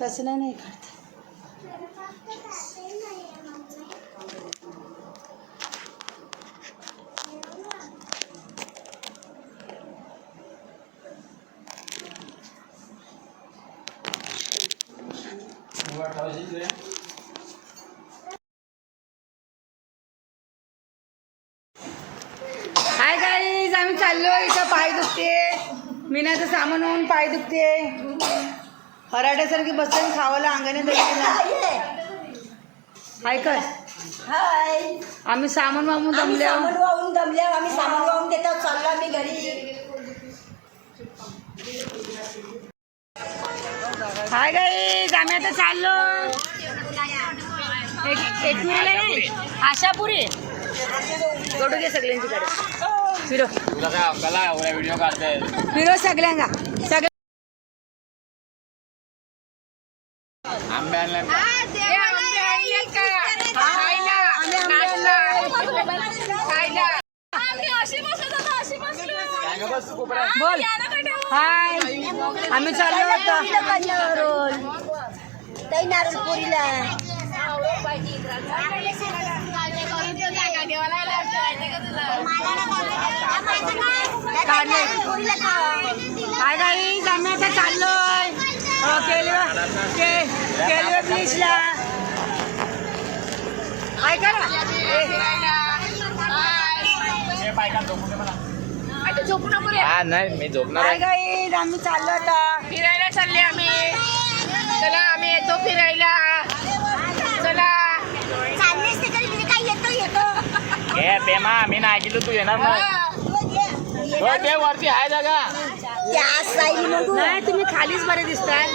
तसं नाही करत. हाय गाईज, आम्ही चाललो. इथं पाय दुखते, मीनाचं सामान होऊन पाय दुखते. हराट्यासारखी बसून खावायला अंगाने ऐकत. हाय, आम्ही सामान वाहून दमले. आम्ही सामान वाहून देतो. चाललो आम्ही घरी. हाय गाईज, आम्ही आता चाललो. एकविरीला नाही, आशापुरी जोडू दे सगळ्यांची कडे. फिरो तुला काय अक्कला एवढा व्हिडिओ काढताय? फिरो सगळ्यांना. सगळ्या आंबे आणले बोल. हाय, आम्ही चाललो होतो नारळपुरीला. हाय गाईज, आम्ही आता चाललोय केलवे बीचला. ऐका ना, झोपू नको रे. हा नाही, मी झोपणार हाय आहे. गाईज, आम्ही चाललो आता फिरायला. चालले आम्ही. चला, आम्ही येतो फिरायला. चला. ए पेमा, मी नाही ऐकलं तू येणार नाही. ते वरती आहे जागा. नाही, तुम्ही खालीच बरे दिसताय.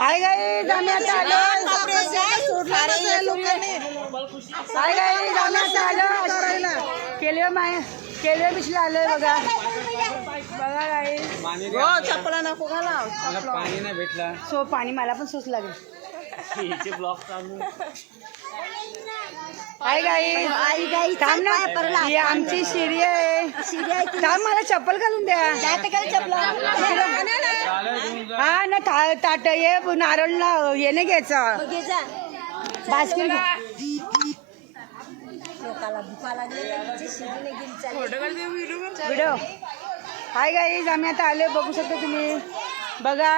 हाय गाईज, आम्ही आता आलो. हाय गाईज, आम्ही आता आलो केलवे बीचला आलोय. बघा बघा गाईज. चपला नको घाला. पाणी नाही भेटला. सो पाणी मला पण सोच लागेल. ब्लॉग चालू. हाय गाईज, थांब ना, ही आमची शिरी आहे. थांब, मला चप्पल घालून द्या. हा ना, ताट ये नारळला येणे घ्यायचं. Basket video. हाय गाईज, आम्ही आता आले. बघू शकता तुम्ही. बघा,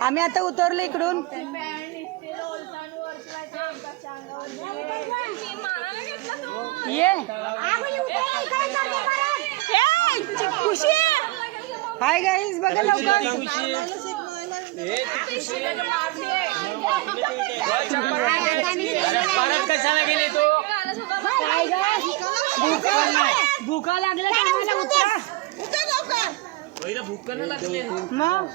आम्ही आता उतरलो इकडून. ये हाय गाईज, बघा लवकर. परत कशाला गेली तू? भूका लागला आम्हाला. उतरा भूक लागली. मग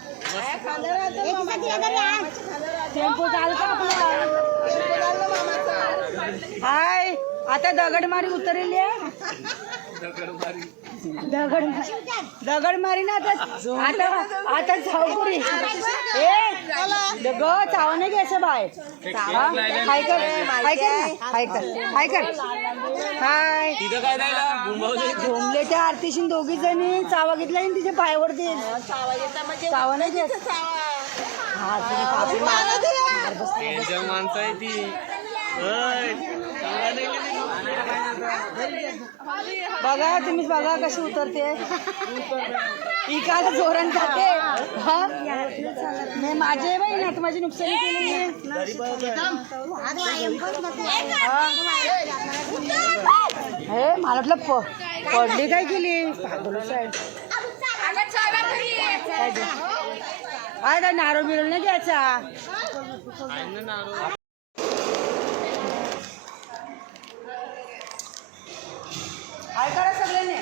टेम्पो चाल का आपला. हाय, आता दगडमारी उतरली आहे. दगडमारी ना आता चावपुरी. ग चाव नाही घ्यायचं बाय. हाय कर. हाय, घुमले त्या आरतीशी दोघी जणी. चावा घेतला तिच्या पायावरती. चावा नाही घ्यायचं. माणसं आहे ती. बघा तुम्ही, बघा कशी उतरते. इकडे जोरान जाते. माझे बाई ना, माझी नुकसानी केली. हे मला वाटलं पडली काय केली. काय नारळ बिरळ नाही घ्यायचा. हाय करा सगळ्यांनी.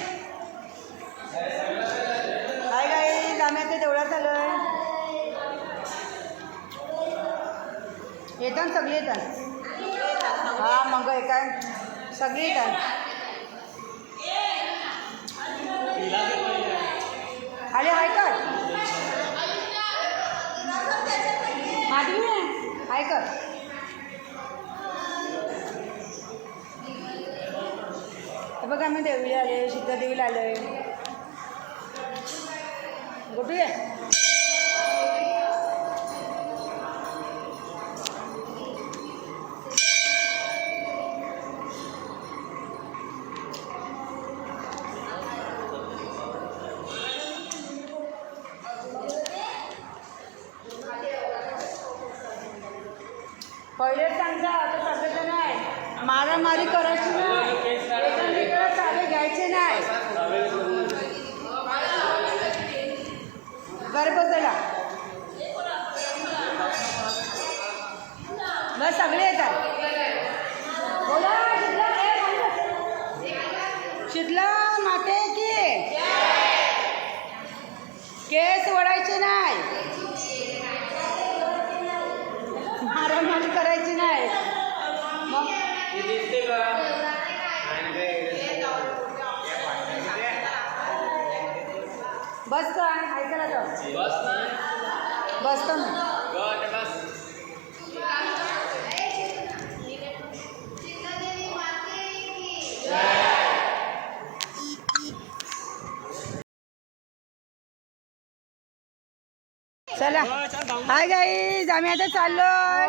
हाय गाईज, आम्ही आता तेवढ्यात आलोय. येतात सगळी येतात. हा मग एका सगळी येतात. अरे हाय कर. हाय कर. आम्ही देवीला आले, शीतला देवीला आलोय. कुठे पहिले सांगता आता सांगायचं नाही, मारामारी करायची नाही, एकमेकाला चावे घ्यायचे नाही. बरं बसायला बस सगळे येतात. बोला शीतला माते की केस ओढायचे नाही, मारामारी करायची नाही. मग बस का ऐकायला जाऊ बसतो ना. चला हाय गाईज, आम्ही आता चाललोय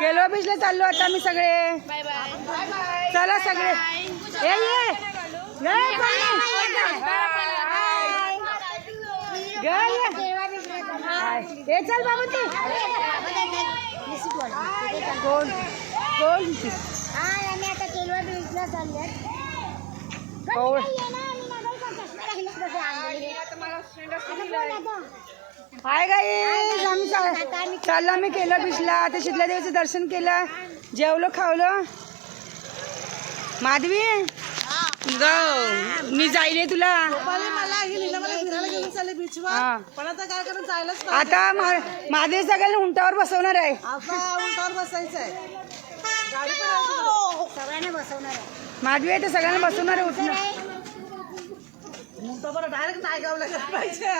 केलो बीचला चाललो आता आम्ही सगळे. चला सगळे ये ये ये चल बाबा ते कोण कोण आम्ही आता केलवा बीचला चाललोय. हाय गाईज, आम्ही चाललो आम्ही केलं बीचला. आता शीतला देवीचं दर्शन केलं, जेवलो खावलं. माधवी ग मी जाईल तुला आता. माधवी सगळ्यांना उंटावर बसवणार आहे. सगळ्यांना बसवणार आहे. माधवी आहे तर सगळ्यांना बसवणार आहे. उठणार डायरेक्ट नायगावला पाहिजे.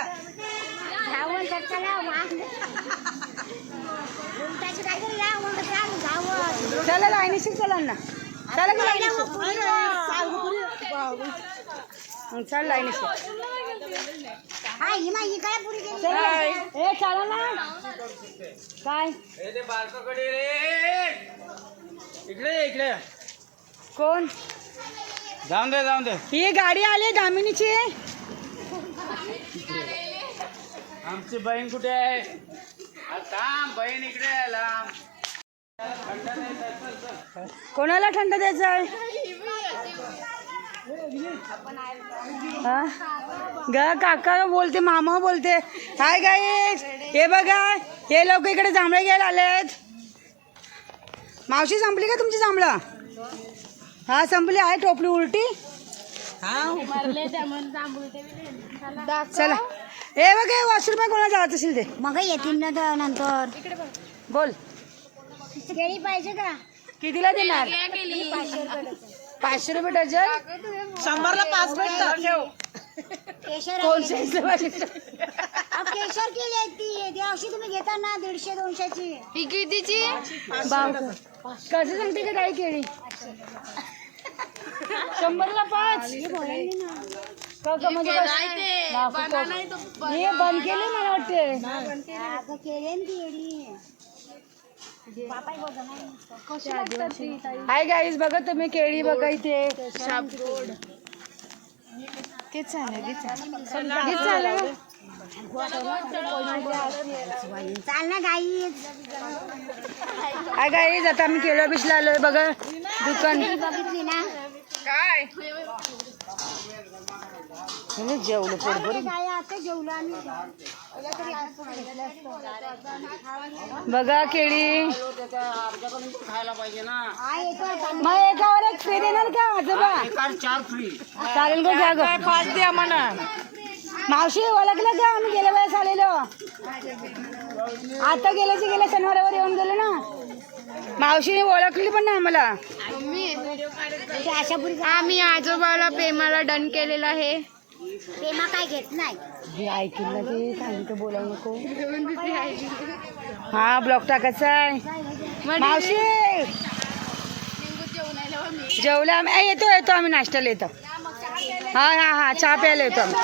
चला लाईनीशी चला ना, चला चल लाईनीशी. ए चला ना काय इकडे इकडे कोण जाऊन दे जाऊन दे. ही गाडी आली दामिनीची. आमची बहीण कुठे आहे? थांब, बहीण इकडे आहे लांब. कोणाला थंड द्यायचं आहे? ग काका बोलते, मामा बोलते. हाय गाईस, हे बघा हे लोक इकडे जांभळे घ्यायला आलेत. मावशी संपली का तुमची जांभळं? हा संपली आहे. टोपली उलटी. चला हे बघ वॉशरूम आहे, कोणाला जात असेल ते मग येतील ना नंतर. बोल केळी पाहिजे का? कितीला देणार? 500 रुपये डझन. 100ला 5 भेटतात. केशर कोणते केशर केली आहे ती. ती अशी तुम्ही घेता ना 150-200ची. ही कितीची? कसं सांगते का काही केळी? 100ला 5. हे बंद केले मला वाटते. केली ती. हाय गाईज, बघा तुम्ही केळी बघा इथे. चाल ना गाईज. हाय गाईज, आता आम्ही केळी बीचला आलोय. बघा दुकान बघितली ना काय जेवलं पोटभर. आता जेवलो आम्ही. बघा केळी खायला पाहिजे ना. मग एकावर एक फ्री देणार का आजोबा? 4 फ्री. चालेल का? घ्या ग 5 द्या म्हणा. मावशी ओळखलं का? आम्ही गेल्या वेळेस आलेलो. आता गेल्याची गेल्या शनिवारावर येऊन गेलो ना. मावशीने ओळखली पण ना आम्हाला. आम्ही आजोबाला पेमाला डन केलेला आहे. पेमा काय घेत नाही. ऐकलं ना ते सांगितलं बोलावं नको. हा ब्लॉक टाकायचा आहे. मावशी जेवले आम्ही येतो आम्ही नाश्त्याला येतो. हा चहा प्यायला येतो आम्ही.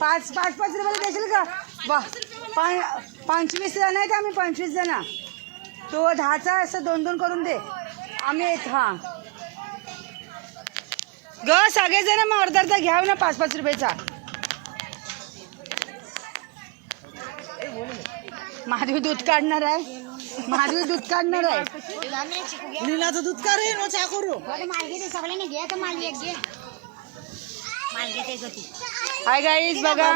5 रुपयाला देशील का? 25 जण आहेत आम्ही, 25 जण. तो 10चा असं 2-2 करून दे. आम्ही हा ग सगळेजण मग अर्धा घ्याव ना 5-5 रुपयाचा. माधवी दूध काढणार आहे. लीलाचं दूध का रे चहा करू. हाय गाईज बघा.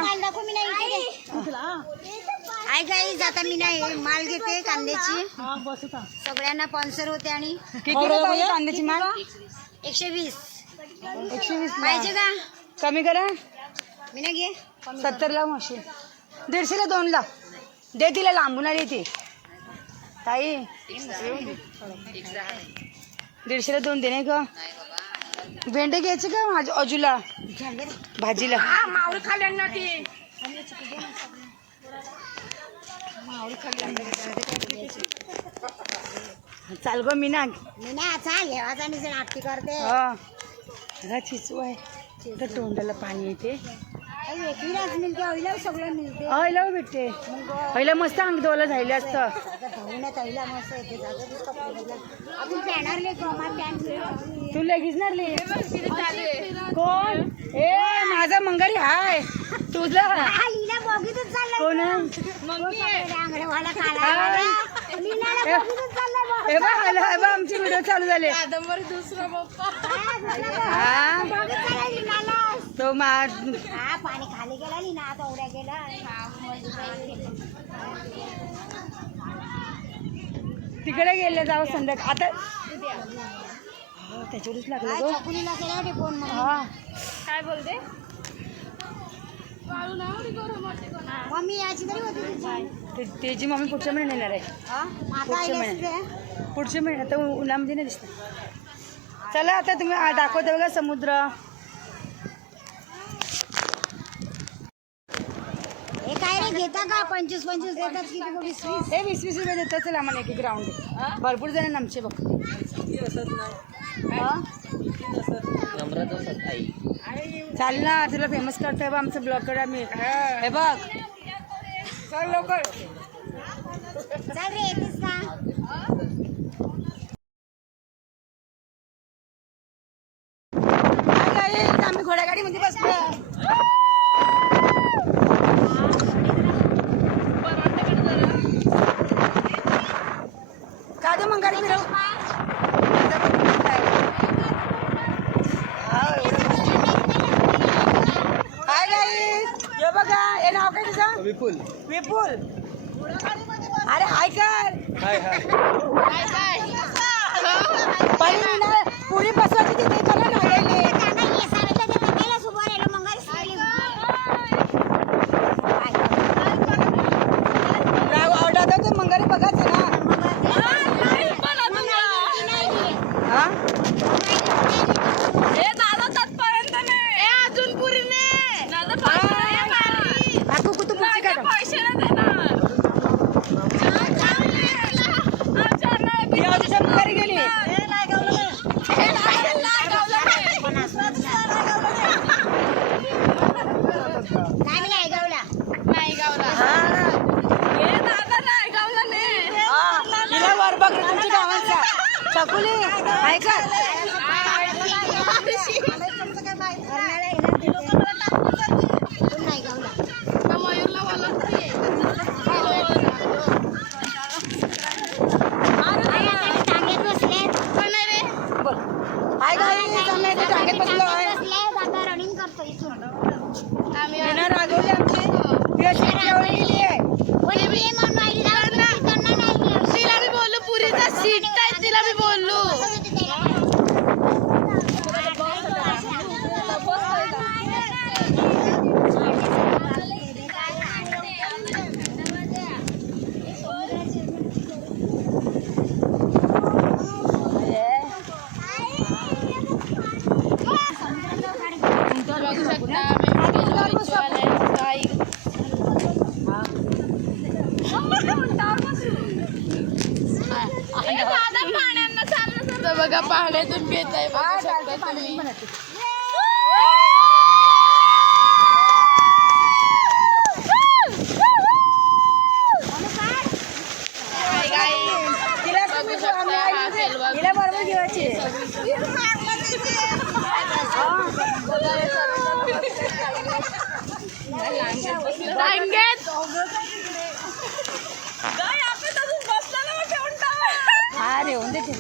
हाय गाईज आता मी नाही माल घेते कांद्याची. सगळ्यांना स्पॉन्सर होते. आणि किती रुपये कांद्याची माल? 120 पाहिजे का? कमी करा. मी नाही घे. 70 ला मशीन. 150ला 2 ला दे. तिला लांबून आली ती ताई. 150ला 2 दे नाही का? भेंडे घ्यायचे का माझ्या अजूला भाजीला? चाल गो मीना. मी नाही चाल घेवाचा मी नाटकी करते. हा चिचू आहे तर तोंडाला पाणी येते. एकविराच मिळते. ओइला सगळं मिळते. पहिला भेटते. पहिला मस्त अंग धुवायला झालं असतं. तैला मस्त येते. आपण पॅनरले तू लगेच नारली कोण? ए माझा मंगारी हाय. तुझा लीला बघितच चाललाय. कोण आहे? अंगडवाला काला हे बघ आमचे व्हिडिओ चालू झाले. हा तो पाणी खाली गेला लीना आता उड्या गेला. तिकडे गेले जाऊ संध्याकाळ. आता त्याच्यावरच लागलं गं. चकुलीला केला ते फोन मग. हा काय बोलते? मम्मी याची तरी होती. त्याची मम्मी पुढच्या महिन्यात येणार आहे. पुढच्या महिन्यात तर उन्हामध्ये नाही दिसत. चला आता तुम्ही दाखवते बघा समुद्र. हे काय रे घेता का? 25 देतात की 20? हे 20 रुपये देतात. चला आम्हाला एक राऊंड. भरपूर जण आमचे बघ. चाल ना तुला फेमस करतोय बा आमचं ब्लॉगर आम्ही. हे बघ चल लवकर. चल रे येतेस का? आम्ही घोडागाडीमध्ये बसलो. का दे मग गाडी फिरव. Hi guys. हे बघा हे नाव काय तुझं? विपुल. अरे हाय कर. पहिली ना पुरी बसवायची ती त्याला लागायले. आवडत मंगारी बघायचं ना. हा काकू कुतू पुढची काय मंगारी गेली. तिला वर बघ रे तुमची गावांचा चकुली ऐका. हाय गाईस आम्ही इथे टांगेत बसलो आहे. रनिंग करतो इथून. रागवली आमची. ती अशी गेली आहे. तिला मी बोललो पुरीचा सीट आहे. तिला मी बोललो बघू शकता. तर बघा पाण्यातून घेत आहे बघू शकता तुम्ही. Hi guys. बघू शकता हा सेलवा तिला बरोबर घेवायची रांगेत हा रे होऊन देते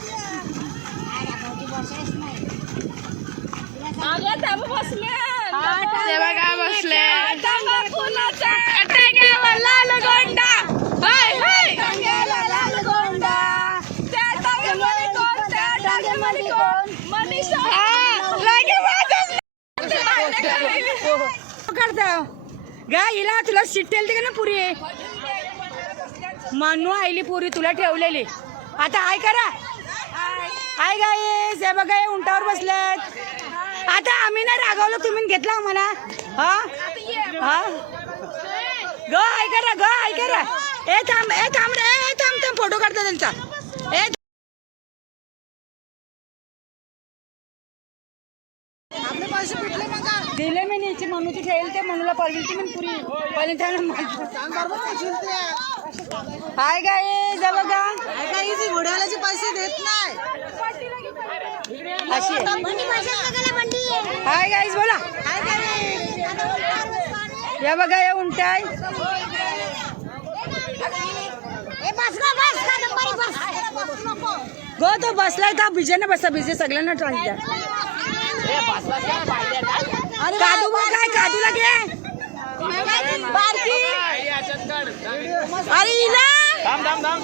ते बघा बसले टांग्यावर लाल गोंडा हाय हाय करता गा हिला तुला सीट ठेवते का ना पुरी म्हणू आईली पुरी तुला ठेवलेली आता हाय करा हाय गाईस हे बघा हे उंटावर बसलेत आता आम्ही नाही रागावलो तुम्ही घेतला आम्हाला हा हा ग हाय करा ग हाय करा ए थांब रे ए थांब फोटो काढता त्यांचा ए दिले मी नीचे मनूची ठेवल ते मनूला पळविल ती पुरी पण हाय गाय जा बघा घोड्यावाल्याचे पैसे देत नाही अशी हाय गाईज बोला या बघा या उंटाय गो तो बसलाय का बिजेने बसा बिजे सगळ्यांना ट्रान्स द्या कादू मग काय कादूला घे अरे इला थांब थांब थांब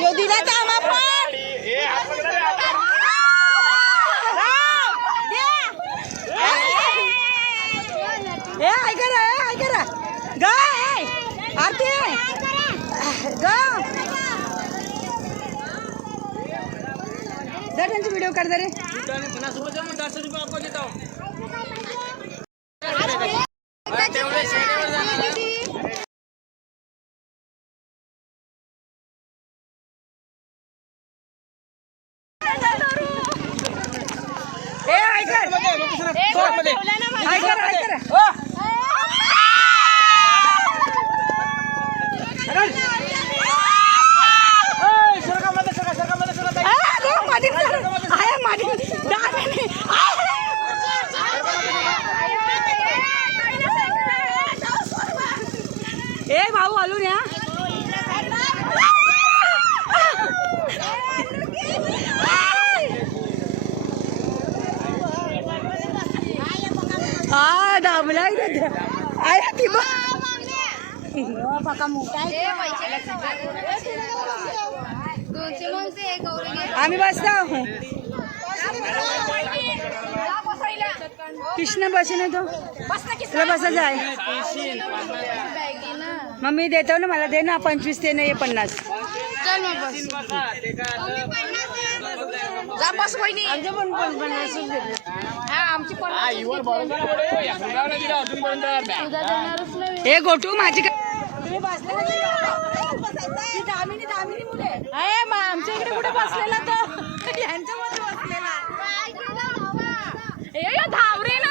यो दिला थांब आपण ए हात पकडा रे, हात पकडा. ऐका रा गा आरती गा त्यांची व्हिडिओ काढ रे ए भाऊ आलू रे हा दाबला आया ती बघा मोठा आम्ही बसता कृष्ण बसेन तो तुला बसायचं आहे मग मी देतो ना मला दे ना 25 ते नाही 50 चल मग बस आमचे पण 50 हा आमची पण हे गोटू माझी तुम्ही बसले दामिनी मुले आमच्या इकडे कुठे बसलेला तो यांच्यामध्ये बसलेला धावरे ना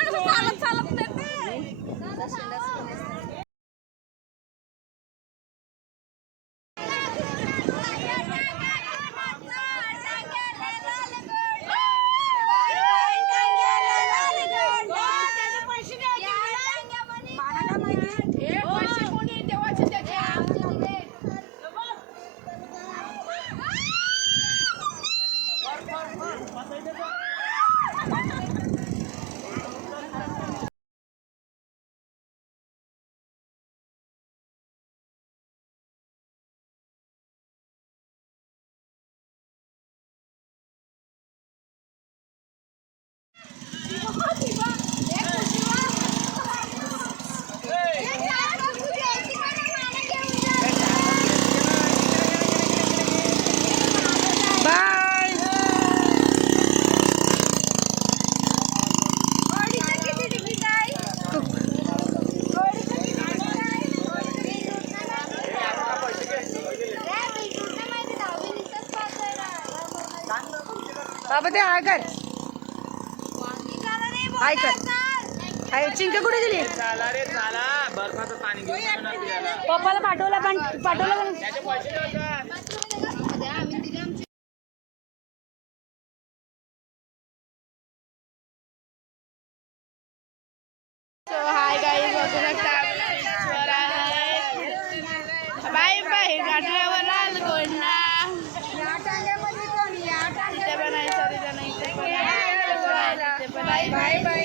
बाबा ते हाय कर, हाय कर. हाय, चिंक कुठे गेली? चला रे चला, बर्फाचं पाणी घेऊन येतो ना पियाला. पप्पाला पाठवलं पण त्याचे पैसे देतात. हाय गाईज, बघू शकता बाय बाय. गाठल्यावर आल गोंडा इथे बनायचं, तिथे नाही, इथे बनायचं, इथे बनायचं. Bye bye.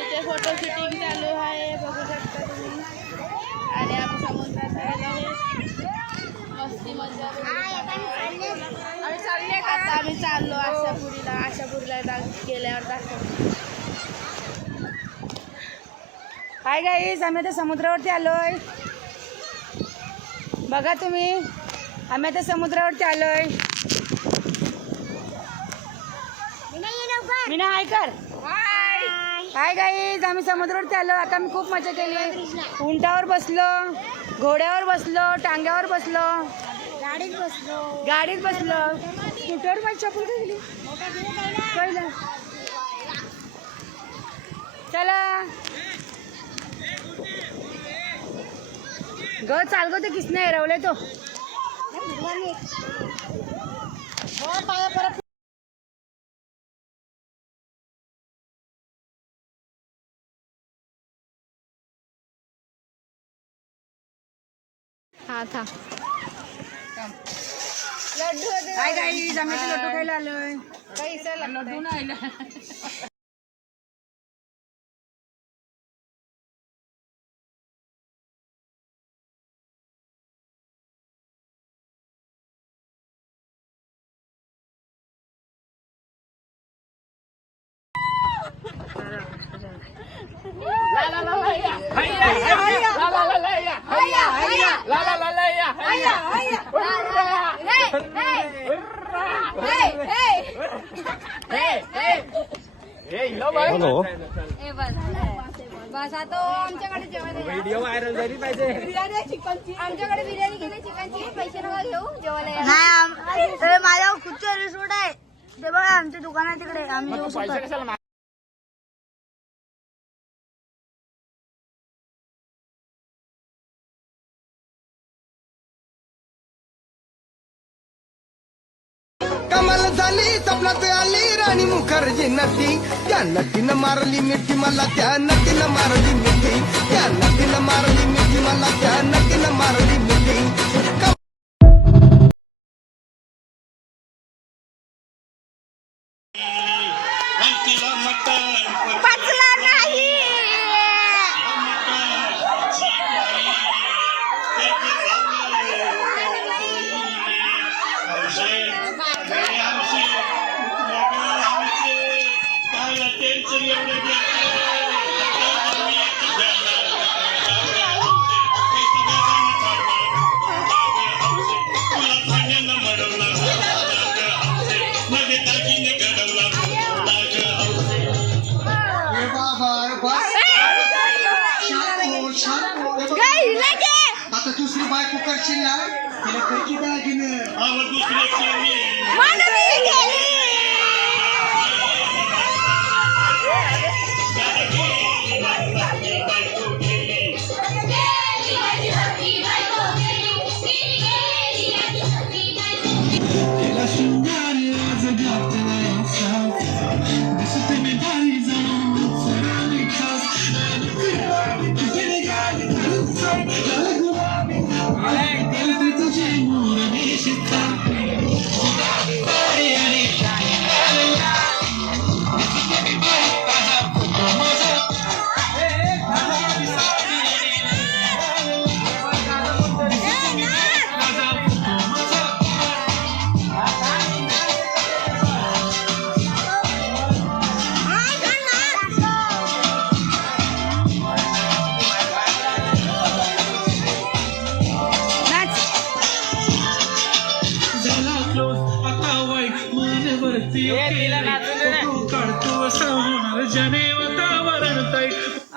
तिथे फोटो शूटिंग चालू आहे, बघू शकता तुम्ही. आणि आम्ही समुद्रात गेलो आहे, मस्ती मजा. आता आम्ही चाललो आशापुरीला गेल्यावर दाखवतो. हाय गाईज, आम्ही आता समुद्रावरती आलोय. बघा तुम्ही, आम्ही आता समुद्रावरती आलोय. मीना हाय कर. हाय गाईज, आम्ही समुद्रावरती आलो. आता आम्ही खूप मजा केली. उंटावर बसलो, घोड्यावर बसलो, टांग्यावर बसलो, गाडीत बसलो. स्कूटरवर माझी चप्पल का गेली? कळलं. चला ग, चाल गो. ते किसने हरवले तो. हा था हाय गाईज, आम्ही आता लड्डू खायला आलोय. लड्डू नाही. हॅलो, बस आता आमच्याकडे जेवायला व्हिडिओ व्हायरल झाली पाहिजे. आमच्याकडे बिर्याणी केली चिकनची. पैसे नका घेऊ, जेवायला. नाही, माझ्या खुदचा रिसोर्ट आहे ते बघा, आमच्या दुकानात तिकडे आम्ही येऊ शकतो. पैसे कशाला कमाल झाली, स्वप्नात आली राणी मुखर्जी नटी. त्या नटीनं मारली मिठी मला, त्या नटीनं मारली मिठी. त्या नटीनं मारली मिठी मला, त्या नटीनं मारली मिठी. पचला नाही. आता दुसरी बायको करशील ना, तिला पैकी दागिने.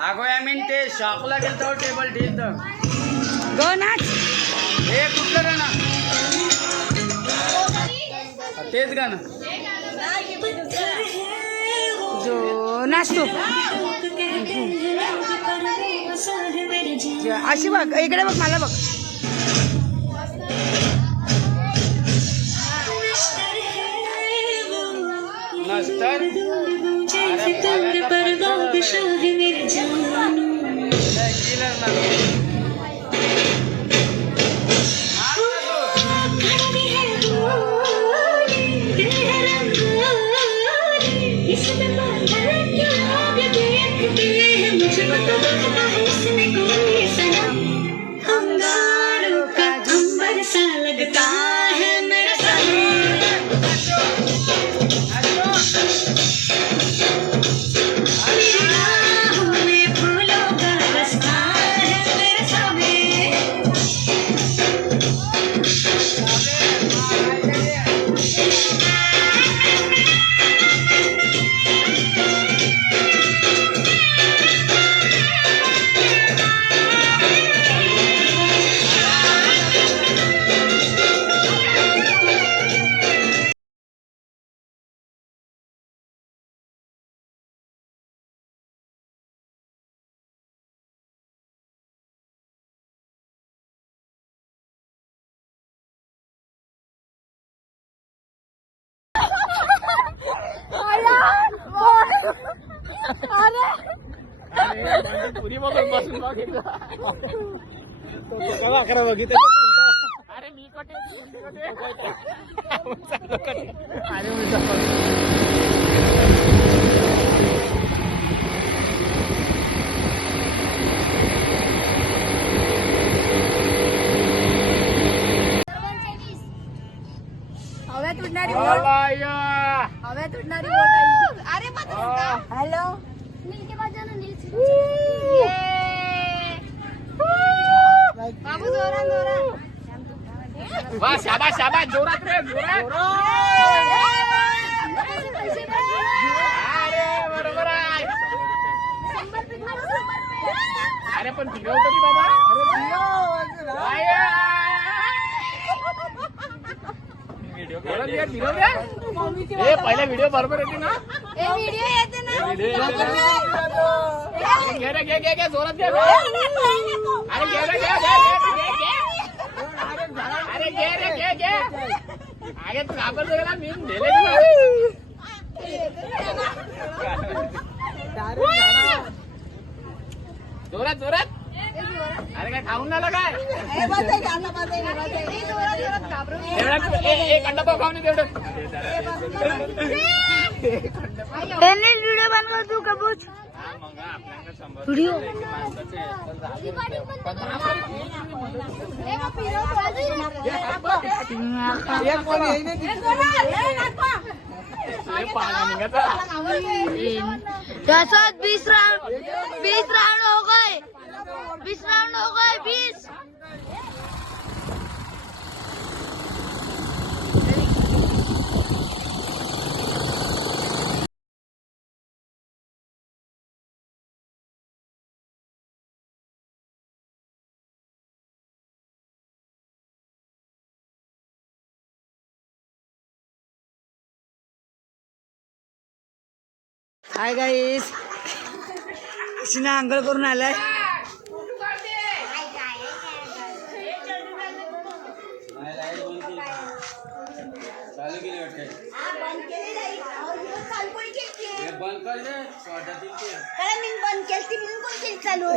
अगो आम्ही ते शॉपला गेलतो टेबल ठीक गो नाच हे कुठलं गाणं तेच गाणं जो नाच तू अशी बघ इकडे बघ मला बघ नसतर पुरी बघून बसून बघितलं अरे मी कोठे हव्यात उडणारी हव्यात उडणारी अरे हॅलो बाबू जोरात जोरात वा शाबाश शाबाश जोरात रे जोरात अरे बरोबर आहे अरे पण फिरवतो की बाबा व्हिडिओ पहिला व्हिडिओ बरोबर येते ना व्हिडिओ येते ना घे रे घे घे घे जोरात घे अरे घे रे घे अरे घे रे घे घे अरे तू घाबरतो का मी नेले जोरात जोरात अरे काय खाऊन झालं काय एक अंडा पाव खाऊन तेवढं व्हिडिओ बनव तू कबूच व्हिडिओ दस 20 राउंड हो गए 20 हाय गाईस कृष्णा आंघोळ करून आलाय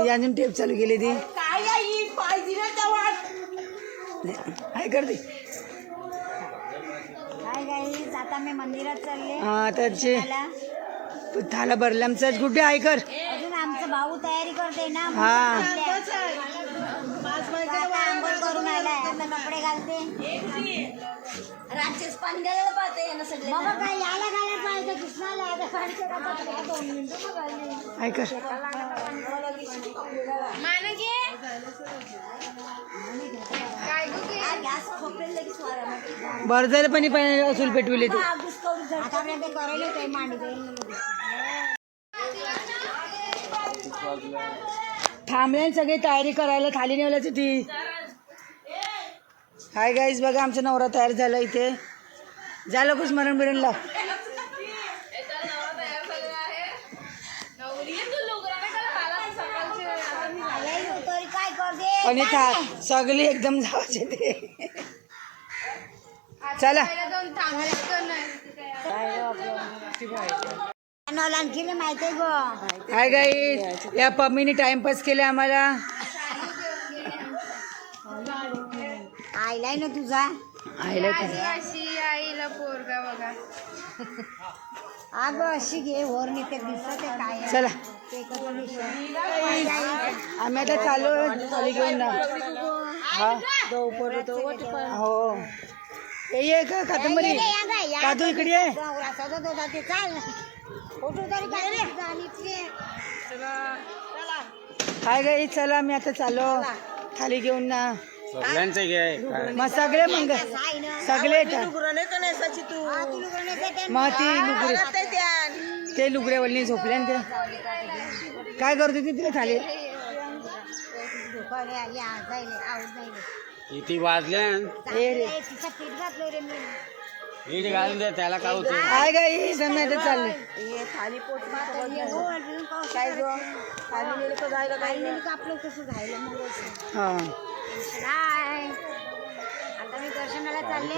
अजून टेप चालू केली ती काय करते आता मी मंदिरात चालले हा त्याचे थाला भरले आमचं गुड्डे आहे कर अजून आमचा भाऊ तयारी करते ना हा आंघोळ करून आलाय आता कपडे घालते राजेश पाणी घालायला पाहते ना सगळे बाबा काय याला घालायला पाहिजे कृष्णाला आता आहे कर बरं झालं पण असूल पेटविले ते आता करायला मांडी थांबले सगळे तयारी करायला खाली नेवल्यासाठी. हाय गाईज बघा आमचा नवरा तयार झाला इथे. झालं कुछ स्मरण बिरण लाव. काय करते आणि सगळी एकदम जायचे ते. चला आणखी माहितीये गो. हाय गाईज या पम्मीने टाइमपास केले आम्हाला. आईलाय ना तुझा आईला अशी आईला पोरगा बघा. अगं अशी घे वर मी ते दिसत आहे काय चला ते कसं दिसत. आम्ही आता चालू खाली घेऊन ना. हा हो ये का कादंबरी कादू इकडे आहे. सजत होता ते चाल फोटो तरी काढ रे. हाय गाईज चला मी आता चालू खाली घेऊन ना. सगळ्यांचे घे मग सगळे मग सगळे येतात. मग ती लुगरे ते लुगरे वल्ली झोपले ना ते. काय करत होती तिला खाली. किती वाजले ए रे पीठ घातलं रे मी. ईट घालून दे त्याला काय होते. हाय गाईज आम्ही आता चालले. काय गो आपलं कसं झालं मग हा काय आता मी दर्शनाला चालले.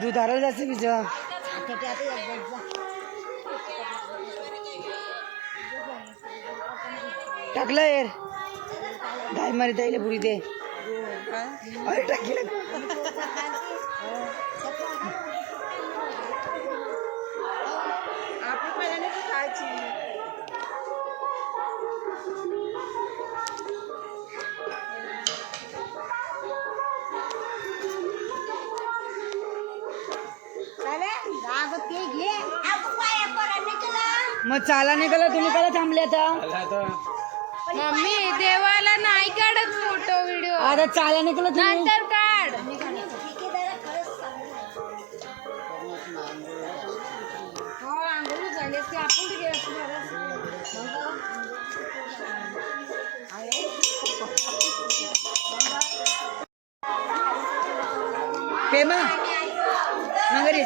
दूध आलं जायचं बिजा टाकलं एर गाय मारी द्यायला बुडी दे. अरे टाकलं ते घे. मग चाला नाही गेला तुम्ही काय थांबले आता. मम्मी देवाला नाही काढत फोटो व्हिडिओ. आता चाला नाही गेला तुम्ही. नंतर काढ. पेमा मगरी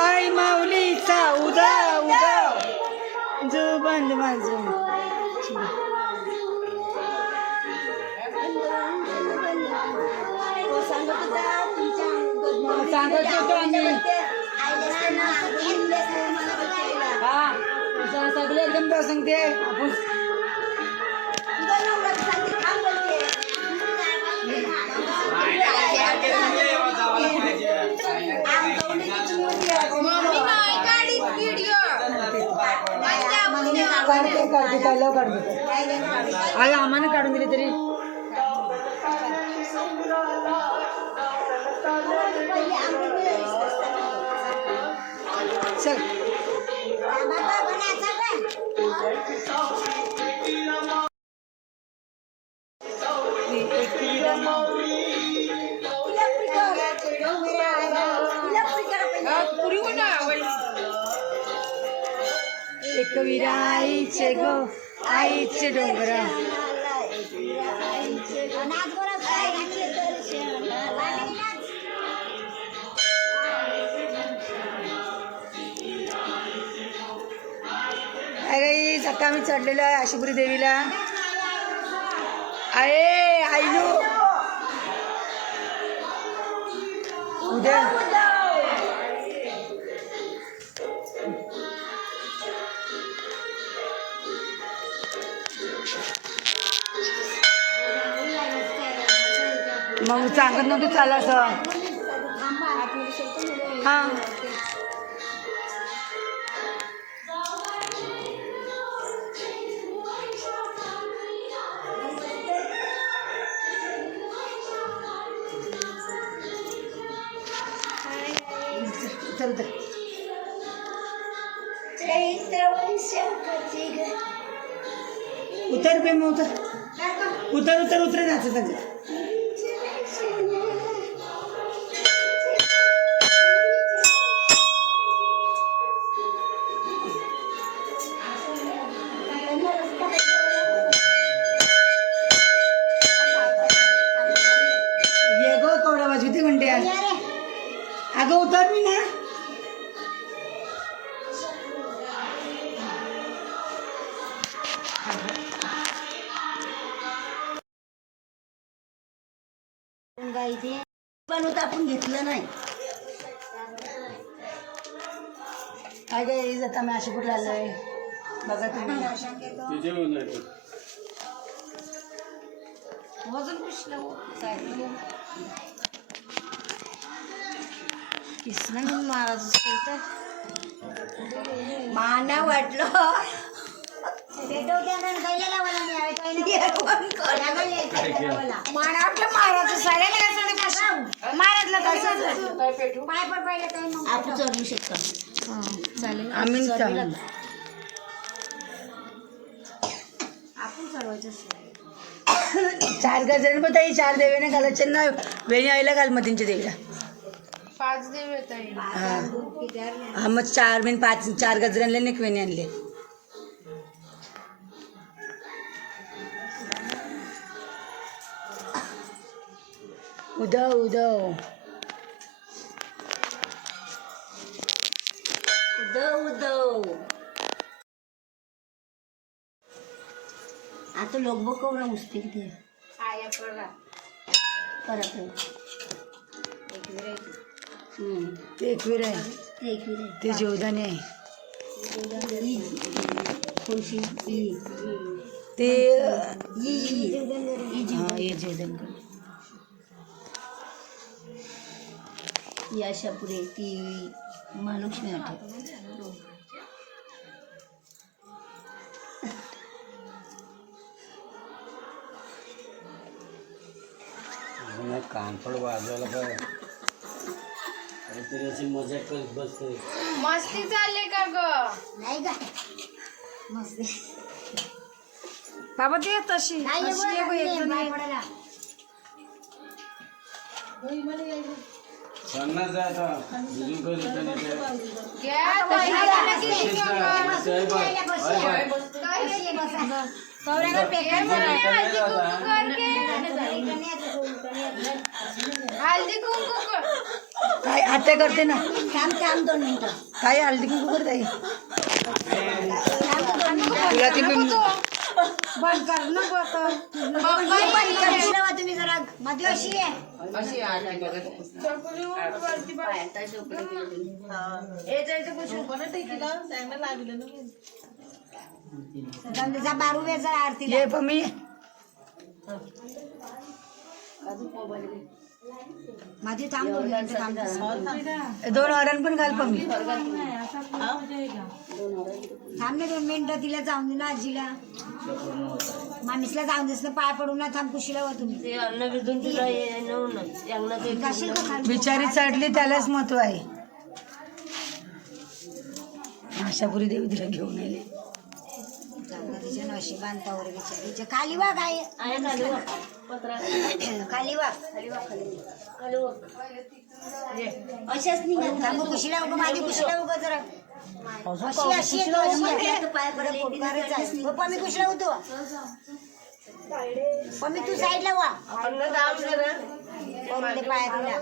आई माऊलीचा उदा उदा जो बंद माझो. सांगत होतो आम्ही. हा सगळे एकदम सांगते आपण. काढते काढलं काढते आई आम्हाला काढून दिली तरी. चल एक विरा आईचे गो आईचे डोंगरा. अरे आता आम्ही चढलेलो आहे आशिपुरी देवीला. आहे आईनू उद्या मग सांगत नव्हतं चाला असं. हा चल उतर प्रेम उतर उतर उतर उतर नाचत आहे. ये गो कवडा वाजवते म्हणते आज. अगं उतर मी ना. इथे पण होतं आपण घेतलं नाही. काय काय जाता मी अशी कुठे आलोय बघा तुम्ही. वजन पुसलं काय कृष्ण महाराज माना वाटलं आपण चढू शकतो. चालेल आम्ही चालू. आपण चढवायचं. 4 गजरे पण ताई 4 देवीने घालायचे ना. वेणी आईला घाल मग त्यांच्या देवीला. 5 देव येत आहे. हा मग 4 बिन 5 4 गजरे आणले आणि 1 वेणी आणले. उदव उदव उदव आता लोकबो कवरा मुस्ती किती परत ते 21 आहे. ते जीवदानी आहे. ते हा हे जीवदान. याशापुरे ती महालक्ष्मी आठवत. कानफड वाजवायला पाहिजे काहीतरी अशी मजा करत बसते. मस्ती चालली का ग? नाही का मस्त बाबा ते तशी पन्नास आहे आता बिजू करू घ्या ताई. हल्दी कुंकू कर. काय आता करते ना. थांब 2 मिनिटं. काय हळदी कुंकू करत आहे. तुला ती बंद कर ना तुम्ही जरा मध्ये अशी आहे. गंधीचा बारू वेचा आरती ये पण मी माझी थांब 2 मिनिटं थांब. 2 ऑर्डर पण घाल पण मी. थांब ना 2 मिनिटं. तिला जाऊन दे ना आजीला मामीसला जाऊन देस ना. पाय पडून ना थांब. कुशीला वा तुम्ही कशी का खाली बिचारी चढली त्यालाच महत्व आहे. आशापुरी देवी तिला घेऊन आले. तिच्या नशिबांतावर बिचारीच्या खाली वा काय खाली वा अशाच निघत. थांब कुशीला उभं. माझी कुशीला उभं जरा अशी अशी पाय पडत पम्मी कुशीला होतो. पम्मी तू साईडला वा पाय तुला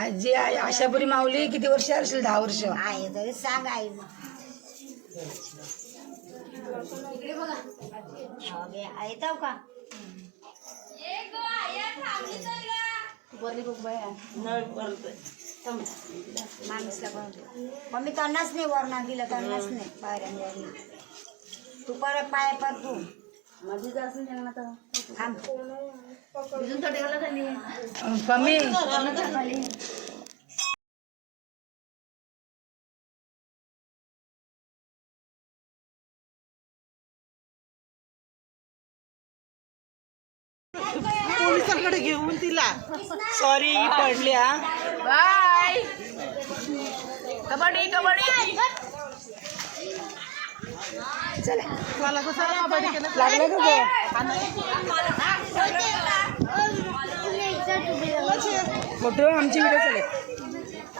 आजी आशापुरी माऊली किती वर्ष असेल. 10 वर्ष आहे तरी सांग. आई इकडे बघा येताव का माणूसला मग मी त्यांनाच नाही वर नागीला त्यांनाच नाही पायऱ्या. तू परत पाय पर तू थांब. पम्मी पोलिसांकडे घेऊन तिला. सॉरी पडल्या. बाय. कबड्डी कबड्डी. चला चला तर चला बाबा तिकडे. लागलं का गं? फोटो आमची व्हिडिओ चालेल.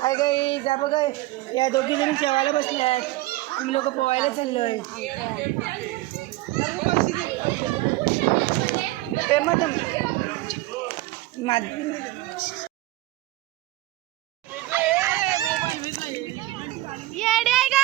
काय गाई जा बघा, या दोघी जणी जेवायला बसल्यात, आम्ही लोक पोहायला चाललोय. ते मग येडे आहे का?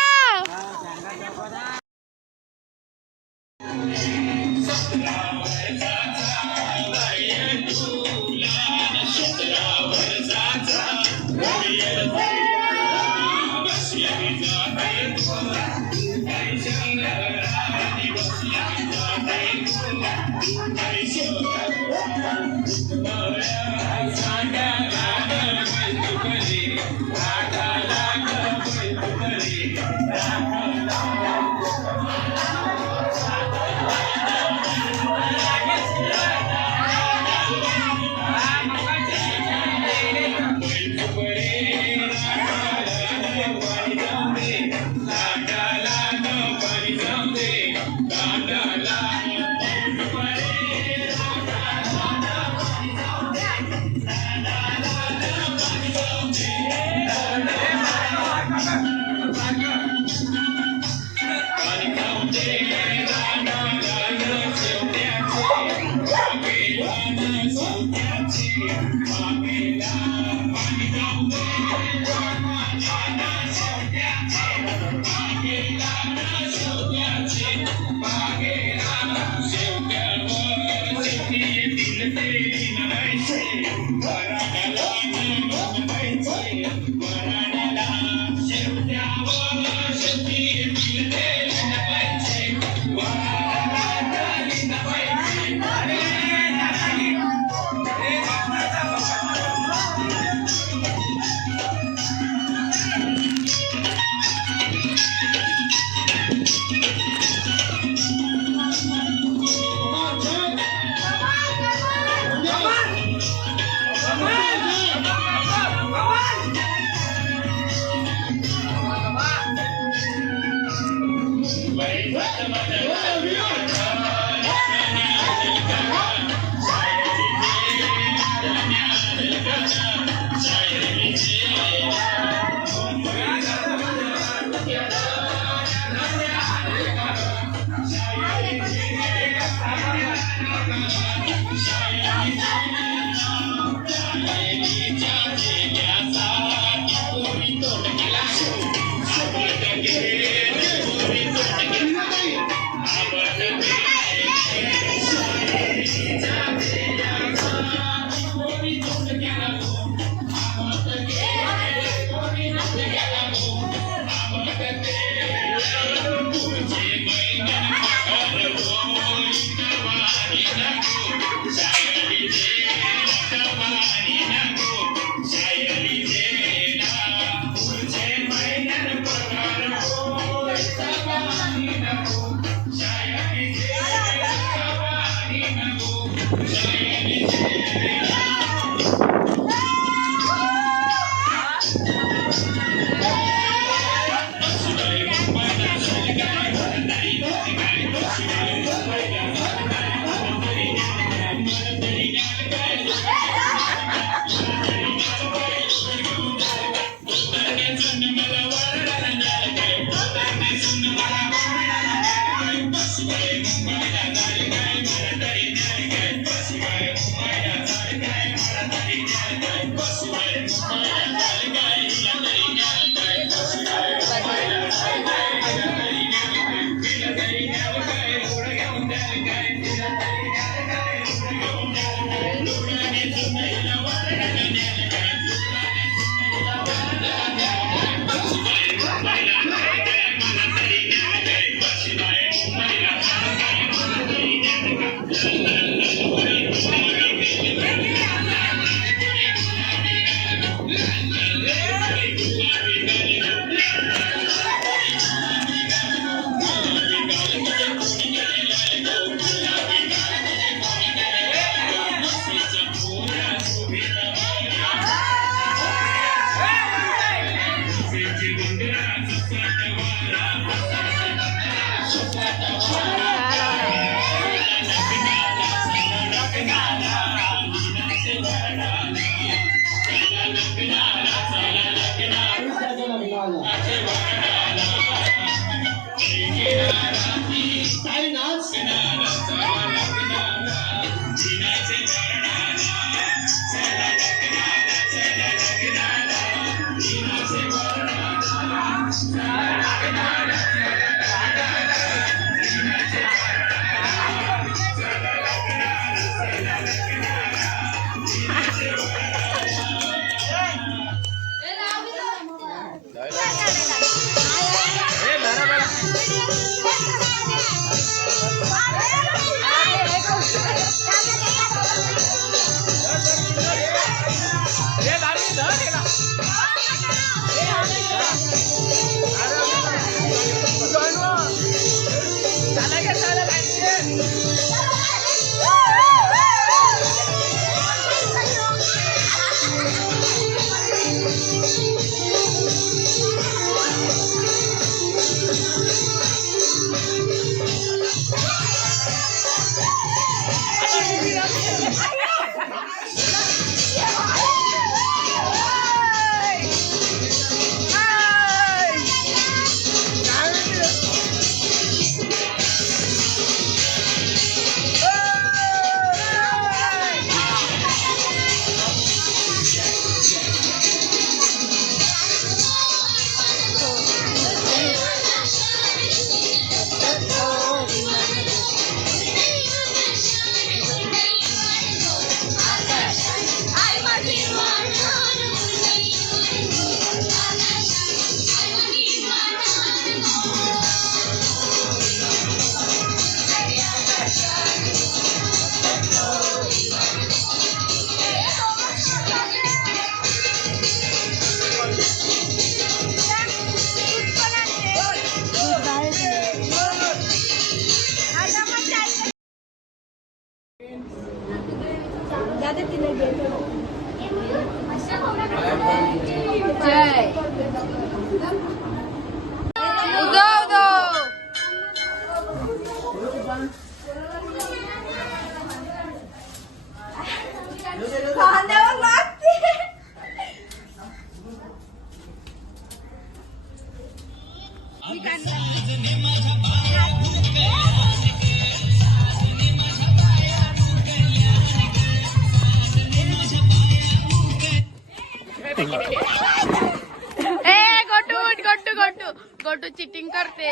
गोटू चिटिंग करते.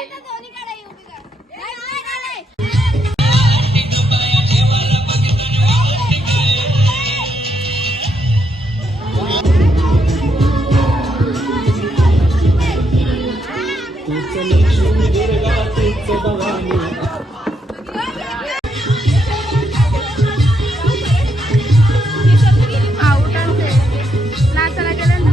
नाचायला गेलं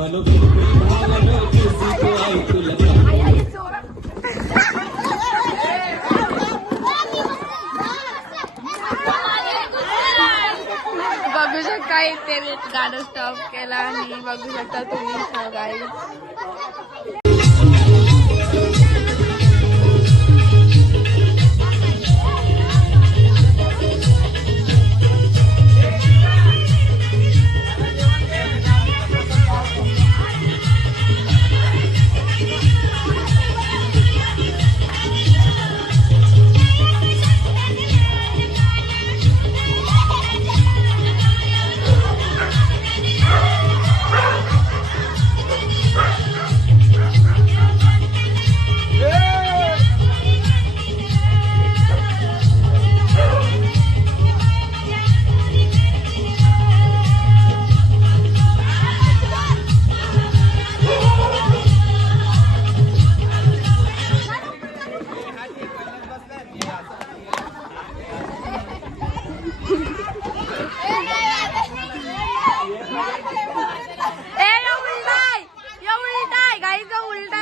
बघू शकता इथे मी गाडं स्टॉप केला आणि बघू शकता तुम्ही गाडी.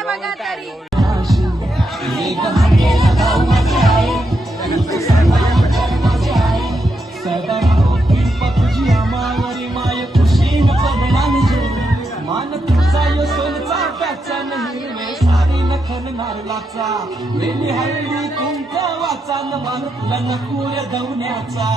बघा तरी मान तुझा यो सोनचा प्याचा नाही सारी नखन नारळाचा वेली हळली तुमचा वाचा न मान तुला नकुर दवण्याचा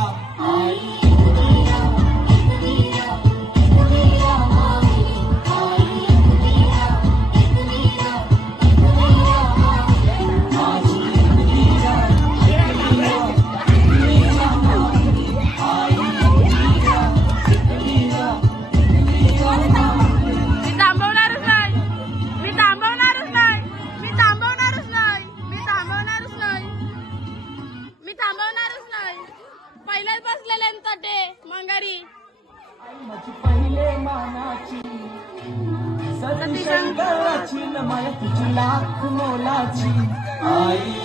पहिल्याच बसलेल्यांचा ते मंगारी पहिले मानाची सती शंकराची न माया तुझी लाख मोलाची आई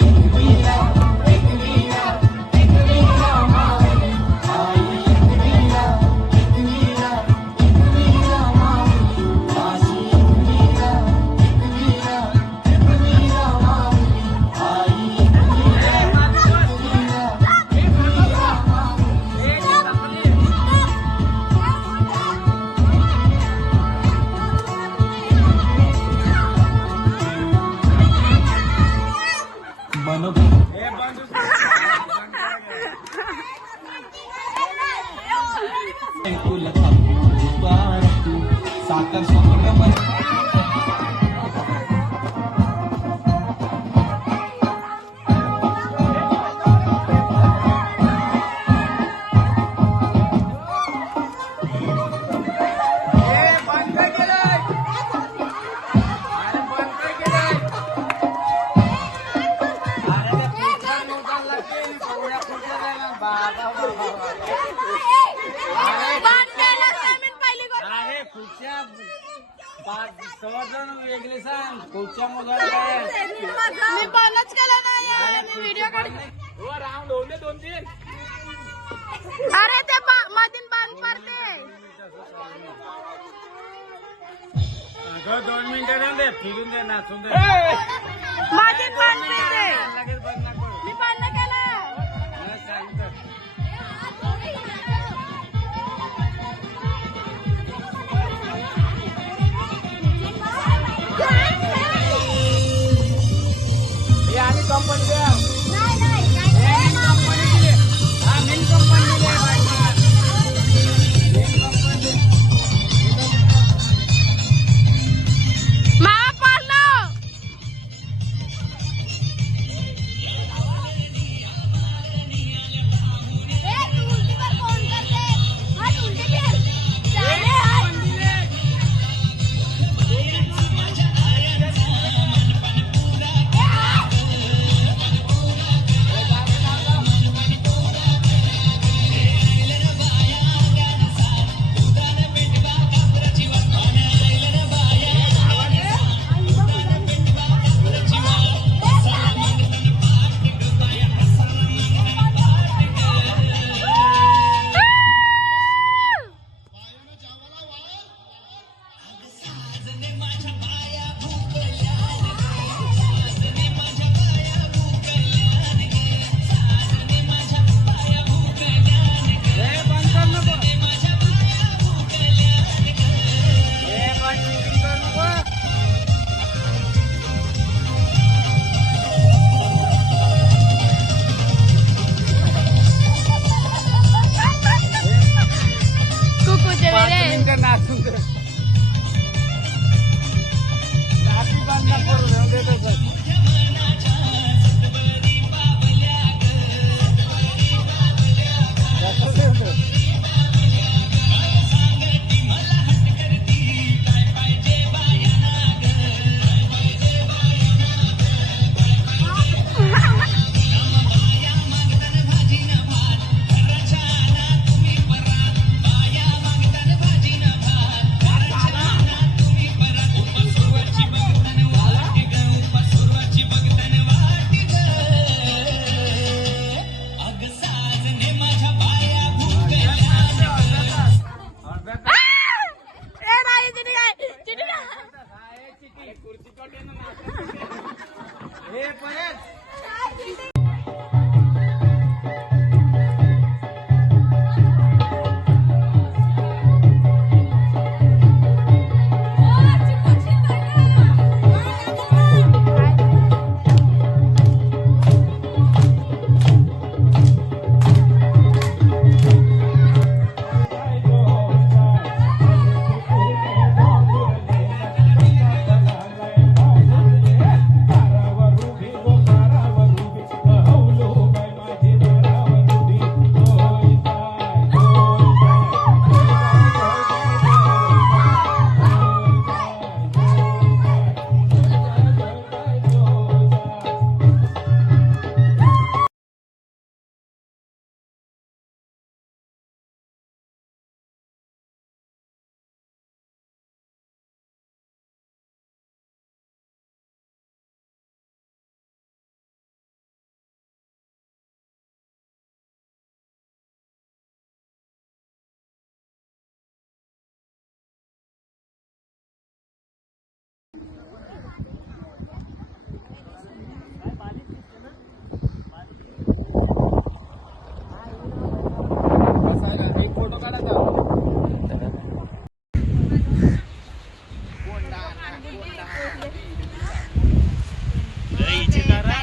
साखर वेगळे सांग खुर्च्या मी बंदच केलं नाही व्हिडिओ काढते राऊंड होले 2-3 अरे ते मधीन बंद पडते 2 मिनिटं दे फिरून दे नाचून दे मधीन बंद पडते मी बंद केलं आणि कंपनी द्या हिची दारा